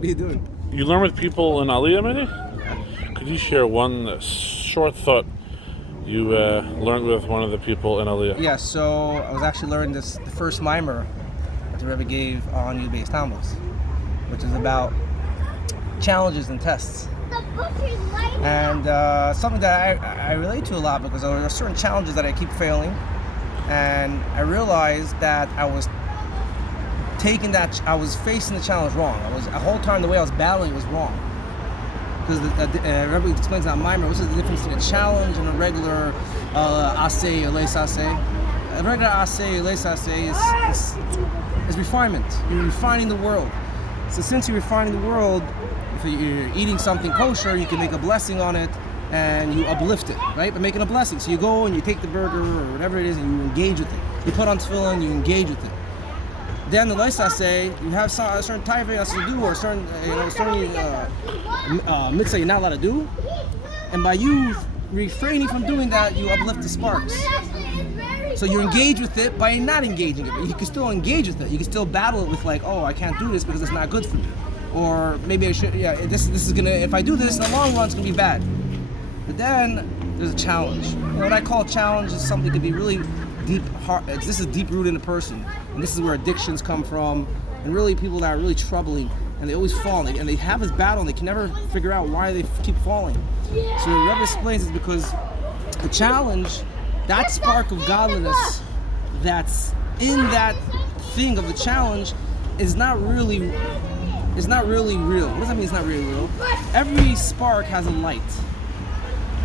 What are you doing? You learn with people in Aliyah, Mendy? Could you share one short thought you learned with one of the people in Aliyah? Yeah, so I was actually learning the first mimer that the Rabbi gave on Yud Beis Tammuz, which is about challenges and tests. And something that I relate to a lot, because there are certain challenges that I keep failing, and I realized that I was facing the challenge wrong. The whole time the way I was battling was wrong. Because Rabbi explains that mimer, what's the difference between a challenge and a regular aseh or leis aseh? A regular aseh or leis aseh is refinement. You're refining the world. So since you're refining the world, if you're eating something kosher, you can make a blessing on it and you uplift it, right? By making a blessing. So you go and you take the burger or whatever it is and you engage with it. You put on tefillin, you engage with it. Then the leis aseh, you have a certain type of to do, or a certain mitzvah you're not allowed to do, and by you refraining from doing that, you uplift the sparks. So you engage with it by not engaging it, but you can still engage with it. You can still battle it with like, oh, I can't do this because it's not good for me, or maybe I should. Yeah, this is gonna. If I do this in the long run, it's gonna be bad. But then there's a challenge. What I call a challenge is something that could be really deep. This is deep rooted in a person, and this is where addictions come from, and really people that are really troubling, and they always fall, and they have this battle, and they can never figure out why they keep falling. So the Rabbi explains it's because the challenge, that spark of godliness that's in that thing of the challenge, is not really real. What does that mean? It's not really real. Every spark has a light.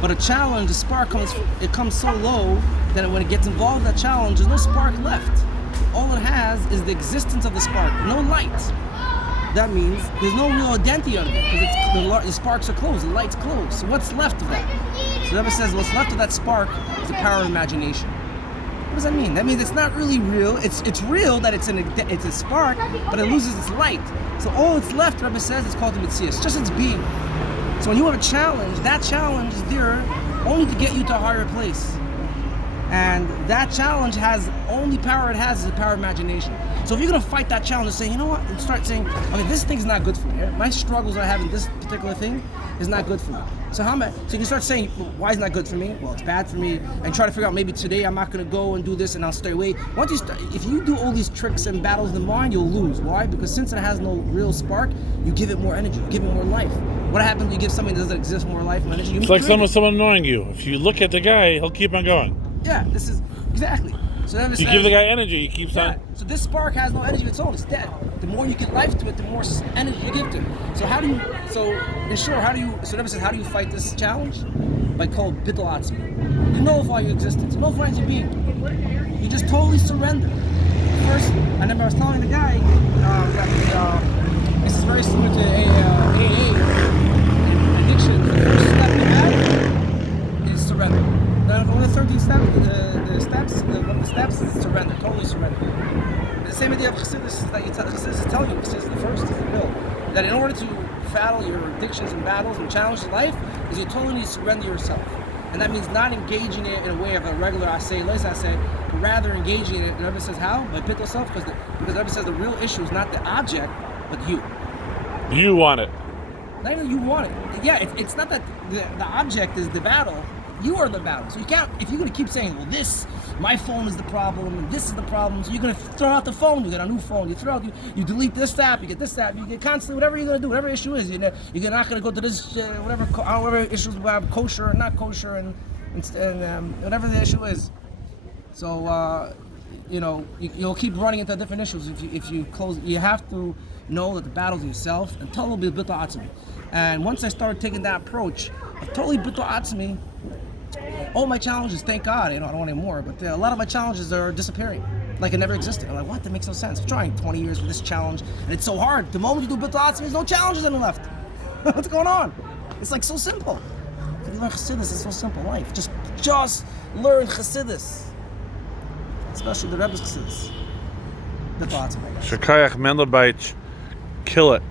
But a challenge, the spark comes so low that when it gets involved in that challenge, there's no spark left. All it has is the existence of the spark, no light. That means there's no real identity of it, because the sparks are closed, the light's closed. So what's left of that? So the Rebbe says what's left of that spark is the power of imagination. What does that mean? That means it's not really real. It's real that it's a spark, but it loses its light. So all it's left, the Rebbe says, is called the mitzvah. It's just its being. So when you have a challenge, that challenge is there only to get you to a higher place. And that challenge has, only power it has is the power of imagination. So if you're going to fight that challenge and say, you know what, and start saying, okay, this thing's not good for me. My struggles I have in this particular thing is not good for me. So you can start saying, well, why is it not good for me? Well, it's bad for me. And try to figure out, maybe today I'm not going to go and do this and I'll stay away. Once you start, if you do all these tricks and battles in the mind, you'll lose. Why? Because since it has no real spark, you give it more energy, you give it more life. What happens when you give something that doesn't exist more life and energy? It's like someone annoying you. If you look at the guy, he'll keep on going. Yeah, this is exactly. So then you give the guy energy, he keeps on. So this spark has no energy of its own; it's dead. The more you give life to it, the more energy you give to it. So how do you? So in short, how do you? So Rabbi says, how do you fight this challenge? By called bittul atzmi. You nullify your existence. You nullify your being. You just totally surrender. First, I remember I was telling the guy that this is very similar to AA addiction. The first step you have is surrender. One of the 13 steps, one of the steps is surrender, totally surrender. The same idea of Chassidus is that Chassidus is telling you, Chassidus the first is the middle, that in order to battle your addictions and battles and challenges in life, is you totally need to surrender yourself. And that means not engaging it in a way of a regular aseh, leis aseh, but rather engaging in it. The Rebbe says how? By bittul yourself, because the Rebbe says the real issue is not the object, but you. You want it. Not even you want it. Yeah, it's not that the object is the battle. You are the battle. So you can't, if you're going to keep saying, well, my phone is the problem, and this is the problem, so you're going to throw out the phone, you get a new phone, you delete this app, you get this app, you get constantly, whatever you're going to do, whatever issue is, you're not going to go to this, whatever issues about kosher or not kosher, and whatever the issue is. So, you'll keep running into different issues if you close. You have to know that the battle's yourself, and totally bittul atzmi. And once I started taking that approach of totally bittul atzmi, all my challenges, thank God, I don't want any more, but a lot of my challenges are disappearing. Like it never existed. I'm like, what? That makes no sense. I'm trying 20 years for this challenge, and it's so hard. The moment you do bittul atzmi, there's no challenges any left. What's going on? It's like so simple. If you learn Chassidus, it's so simple life. Just learn Chassidus. Especially the Rebbe's Chassidus. Bittul atzmi. Shekayach Mendy Baitch, kill it.